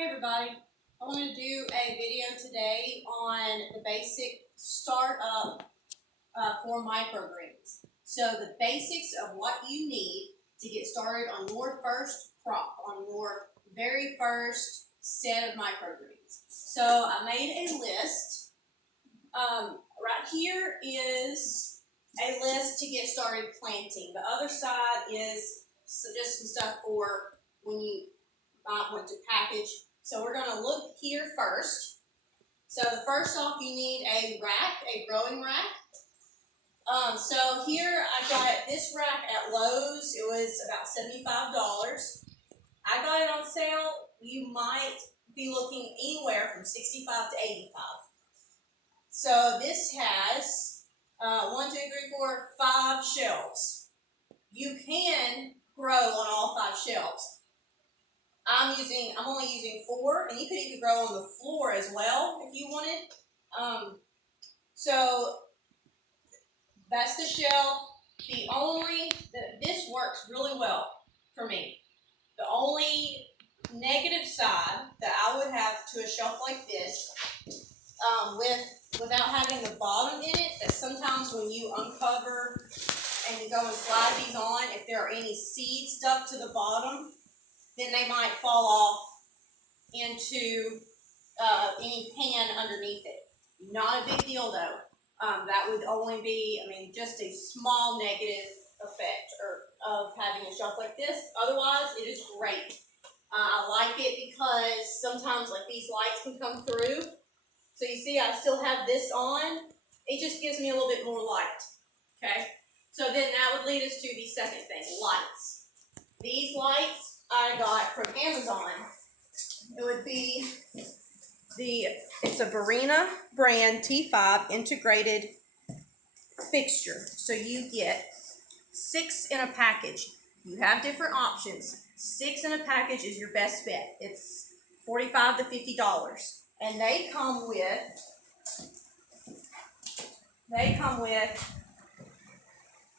Hey everybody, I want to do a video today on the basic startup for microgreens. So the basics of what you need to get started on your first crop, on your very first set of microgreens. So I made a list. Right here is a list to get started planting. The other side is just some stuff for when you might want to package. So we're going to look here first. So first off, you need a rack, a growing rack. So here I got this rack at Lowe's. It was about $75. I got it on sale. You might be looking anywhere from $65 to $85. So this has 5 shelves. You can grow on all 5 shelves. I'm only using 4, and you could even grow on the floor as well if you wanted. So that's the shelf. This works really well for me. The only negative side that I would have to a shelf like this, without having the bottom in it, that sometimes when you uncover and you go and slide these on, if there are any seeds stuck to the bottom, then they might fall off into any pan underneath it. Not a big deal though. That would only be, just a small negative effect of having a shelf like this. Otherwise, it is great. I like it because sometimes like these lights can come through. So you see I still have this on. It just gives me a little bit more light. Okay? So then that would lead us to the second thing, lights. These lights I got from Amazon. It would be it's a Barrina brand T5 integrated fixture. So you get 6 in a package. You have different options. 6 in a package is your best bet. It's $45 to $50. And they come with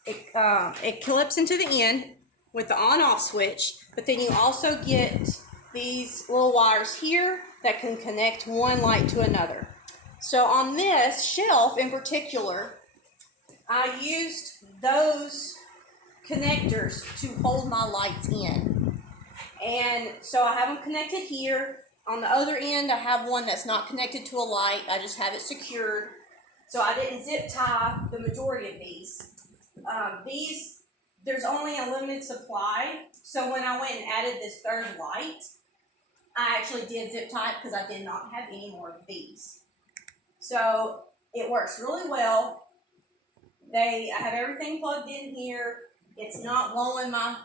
it clips into the end with the on-off switch, but then you also get these little wires here that can connect one light to another. So on this shelf in particular, I used those connectors to hold my lights in. And so I have them connected here. On the other end, I have one that's not connected to a light. I just have it secured. So I didn't zip tie the majority of these. There's only a limited supply, so when I went and added this third light, I actually did zip tie it because I did not have any more of these. So it works really well. I have everything plugged in here. It's not blowing my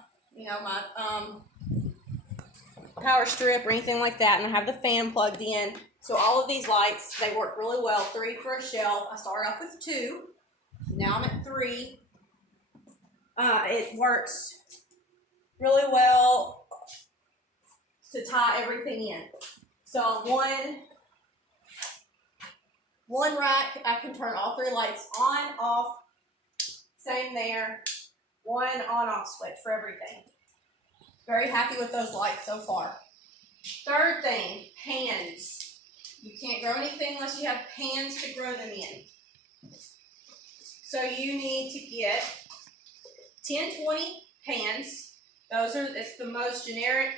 power strip or anything like that, and I have the fan plugged in. So all of these lights, they work really well. 3 for a shelf. I started off with 2. Now I'm at 3. It works really well to tie everything in. So on one rack, I can turn all 3 lights on, off, same there. One on-off switch for everything. Very happy with those lights so far. Third thing, pans. You can't grow anything unless you have pans to grow them in. So you need to get 10-20 pans. It's the most generic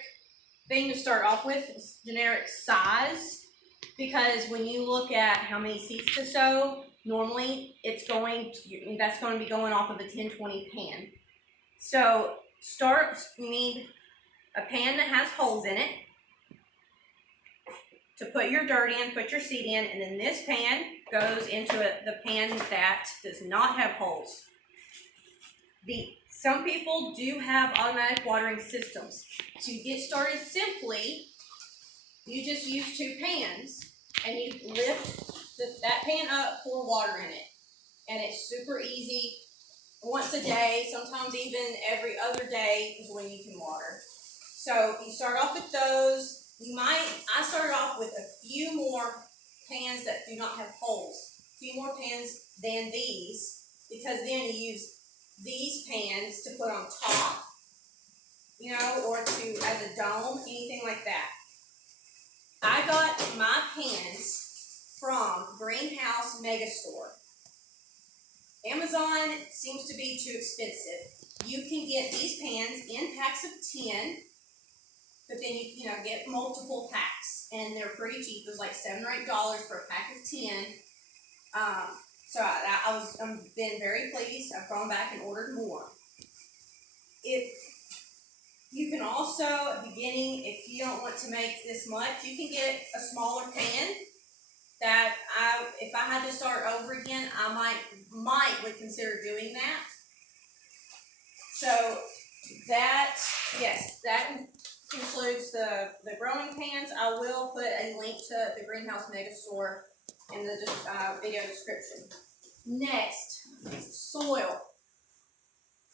thing to start off with. It's generic size, because when you look at how many seeds to sow, normally that's going to be going off of a 10-20 pan. So you need a pan that has holes in it to put your dirt in, put your seed in, and then this pan goes into the pan that does not have holes. Some people do have automatic watering systems. To get started simply, you just use 2 pans and you lift that pan up, pour water in it. And it's super easy. Once a day, sometimes even every other day is when you can water. So you start off with those. I started off with a few more pans that do not have holes. A few more pans than these, because then you use these pans to put on top, or as a dome, anything like that. Greenhouse Megastore. Amazon seems to be too expensive. You can get these pans in packs of 10, but then you get multiple packs, and they're pretty cheap. It was like $7 or $8 for a pack of 10. So I'm been very pleased. I've gone back and ordered more. You can also, at the beginning, if you don't want to make this much, you can get a smaller pan. That if I had to start over again, I would consider doing that. So that includes the growing pans. I will put a link to the Greenhouse Megastore in the video description. Next, soil.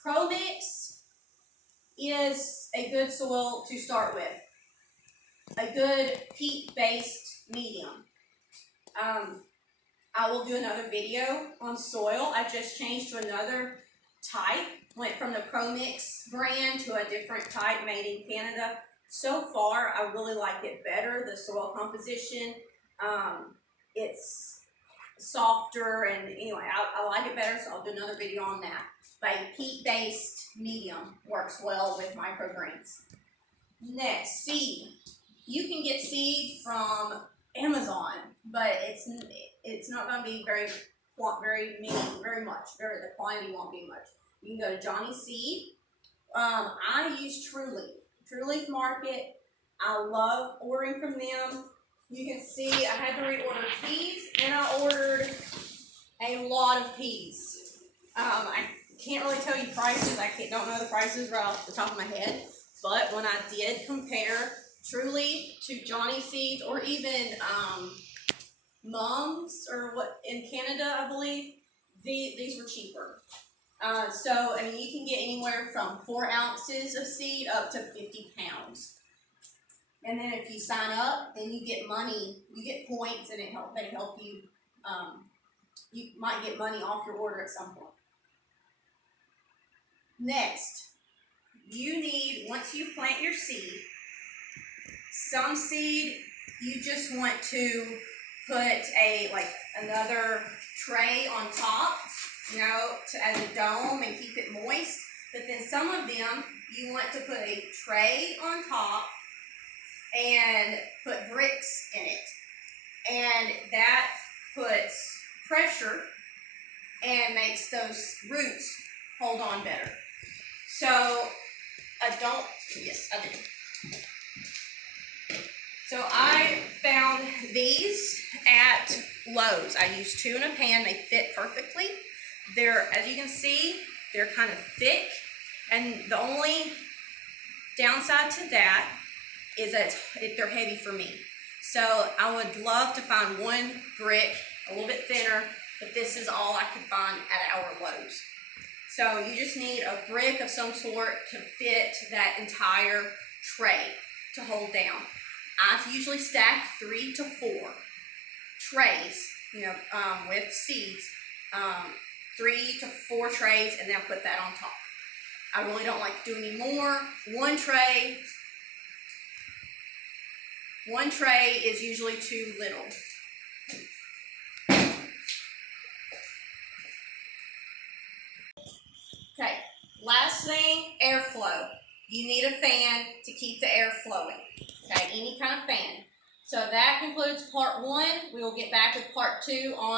ProMix is a good soil to start with. A good peat-based medium. I will do another video on soil. I just changed to another type. Went from the ProMix brand to a different type made in Canada. So far, I really like it better. The soil composition, it's softer, and anyway, I like it better, so I'll do another video on that. But a peat-based medium works well with microgreens. Next, seed. You can get seed from Amazon, but it's not going to be very much. The quantity won't be much. You can go to Johnny's Seed. I use True Leaf Market. I love ordering from them. You can see I had to reorder peas, and I ordered a lot of peas. I can't really tell you prices. Don't know the prices right off the top of my head. But when I did compare True Leaf to Johnny's Seeds, or even Mums, or what in Canada, I believe, these were cheaper. So, I mean, you can get anywhere from 4 ounces of seed up to 50 pounds. And then if you sign up, then you get money, you get points, and they help you, you might get money off your order at some point. Next, you need, once you plant your seed, some seed you just want to put another tray on top, as a dome and keep it moist. But then some of them you want to put a tray on top and put bricks in it. And that puts pressure and makes those roots hold on better. So I did. So I found these at Lowe's. I used 2 in a pan. They fit perfectly. As you can see, they're kind of thick, and the only downside to that is that they're heavy for me. So I would love to find one brick a little bit thinner, but this is all I could find at our Lowe's. So you just need a brick of some sort to fit that entire tray to hold down. I usually stack 3 to 4 trays, with seeds, 3 to 4 trays, and then put that on top. I really don't like to do any more. One tray is usually too little. Okay, last thing, airflow. You need a fan to keep the air flowing. Okay, any kind of fan. So that concludes part 1. We will get back with part 2 on